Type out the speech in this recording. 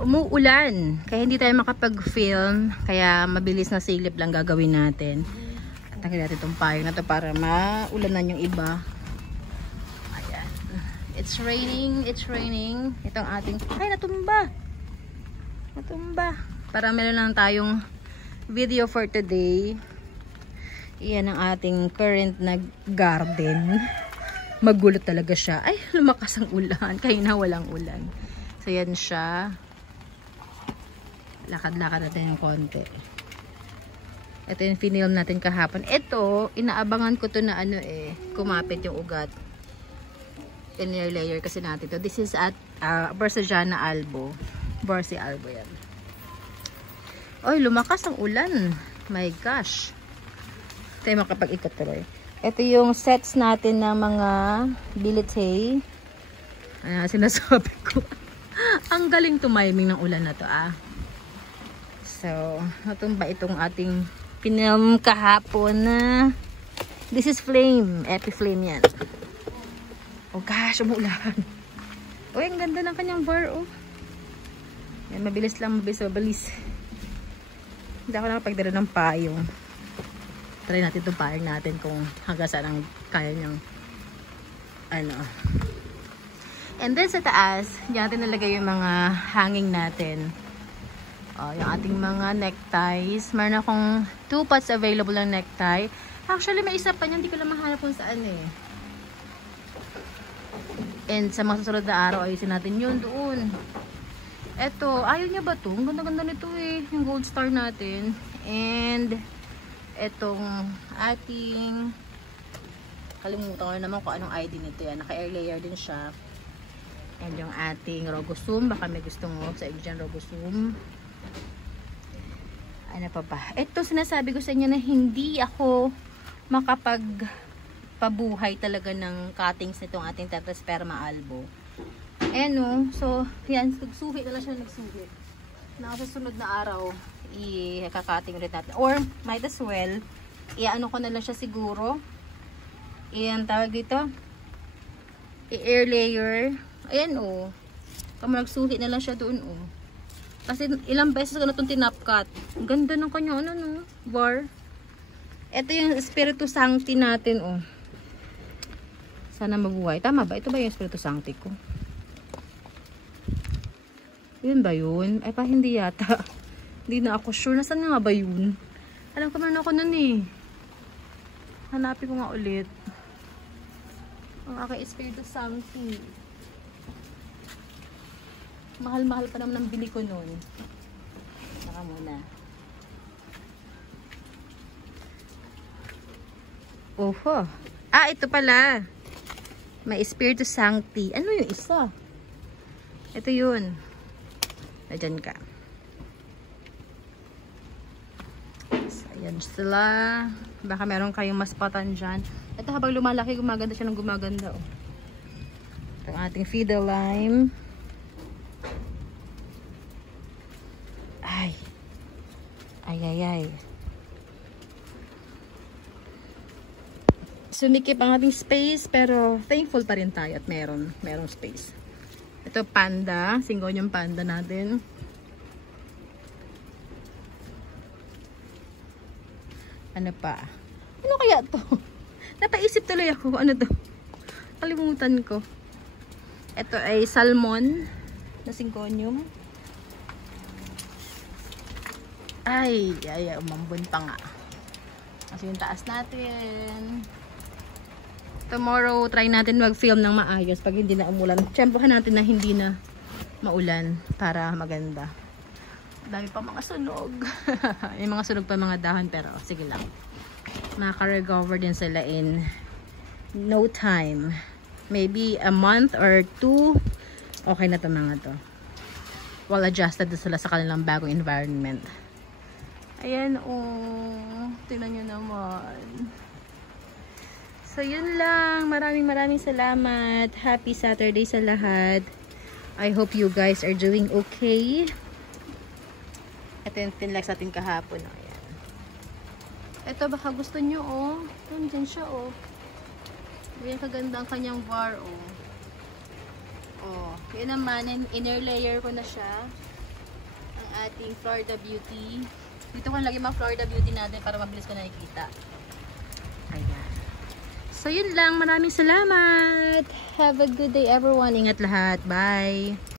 umuulan. Kaya hindi tayo makapag-film. Kaya mabilis na silip lang gagawin natin. Tanggalin natin itong payo na to para maulanan yung iba. Ayan. It's raining. It's raining. Itong ating... Ay, natumba! Natumba. Para meron lang tayong video for today. Iyan ang ating current na garden. Magulot talaga siya. Ay, lumakas ang ulan. Kaya na walang ulan. So, yan siya. Lakad-lakad natin yung konti. Ito yung finilm natin kahapon. Ito, inaabangan ko to na ano kumapit yung ugat. Inner layer kasi natin to. This is at Borsajana Albo. Borsi Albo yan. Oy, lumakas ang ulan. My gosh. Tayo makapag-ikot tuloy. Ito yung sets natin ng mga bilite. Ano sinasabi ko. Ang galing tumiming ng ulan na to So, natumba itong ating pinilm kahapon na this is flame. Epi flame yan. Oh gosh, umuulan. Oh, ang ganda ng kanyang bar, oh. Yan, mabilis lang, mabilis. Hindi ako nakapagdala ng payong. Try natin itong payong natin kung hanggang saan ang kaya niyang ano. And then sa taas, diyan natin nalagay yung mga hanging natin. Yung ating mga neckties. Meron akong 2 pots available ng necktie. Actually, may isa pa niya. Hindi ko lang mahanap kung saan And sa mga susunod na araw, ayusin natin yun doon. Eto, ayaw niya ba ito? Ang ganda-ganda nito yung gold star natin. And etong ating kalimutan ko na naman kung anong ID nito yan. Naka-air layer din siya. And yung ating rogosum. Baka may gusto mo sa inyo dyan rogosum. Ano pa ba? Ito sinasabi ko sa inyo na hindi ako makapagpabuhay talaga ng cuttings nitong ating Tetrasperma albo. So, yan, nagsuhi na lang siya, nagsuhi. Nakasusunod na araw, i-kakating ulit natin. Or, might as well, i-ano ko na lang siya siguro. Tawag dito, i-air layer. Ayan, kung nagsuhi na lang siya doon, Kasi ilang beses ko na itong tinapkat. Ang ganda ng kanyang bar. Ito yung Espiritu Sancti natin, Sana mabuhay. Tama ba? Ito ba yung Espiritu Sancti ko? Yun ba yun? Ay pa, hindi yata. Hindi na ako sure. Nasaan nga ba yun? Alam ko man ako nun Hanapin ko nga ulit. Ang aking Espiritu Sancti. Mahal-mahal pa naman ang bili ko nun. Saka muna. Oho. Ito pala. May Espiritu Sancti. Ano yung isa? Ito yun. Nadyan ka. So, ayan sila. Baka meron kayong maspatan dyan. Ito habang lumalaki, gumaganda siya ng gumaganda. Ito ang ating Fiddle Lime. Ay. Sumikip ang ating space pero thankful pa rin tayo at merong space. Ito panda, Syngonium panda natin. Ano pa? Ano kaya to? Napaisip tuloy ako. Ano to? Kalimutan ko. Ito ay salmon na Syngonium. Ay, umambon pa nga. Kasi yung taas natin. Tomorrow, try natin mag-film ng maayos pag hindi na umulan. Tiyempohan natin na hindi na maulan para maganda. Dami pa mga sunog. Yung mga sunog pa mga dahon pero sige lang. Makaka-recover din sila in no time. Maybe a month or 2. Okay na to mga to. Well adjusted na sila sa kanilang bagong environment. Ayan, tingnan nyo naman. So, yun lang. Maraming salamat. Happy Saturday sa lahat. I hope you guys are doing okay. Ito yung tinlex natin kahapon. Ayan. Ito, baka gusto nyo, Nandyan siya, Ayan, kaganda ang kanyang bar, Yan naman, inner layer ko na siya. ang ating Florida Beauty. Dito ko lagay mga Florida Beauty natin para mabilis ko nakikita. Ayan. So, yun lang. Maraming salamat. Have a good day everyone. Ingat lahat. Bye.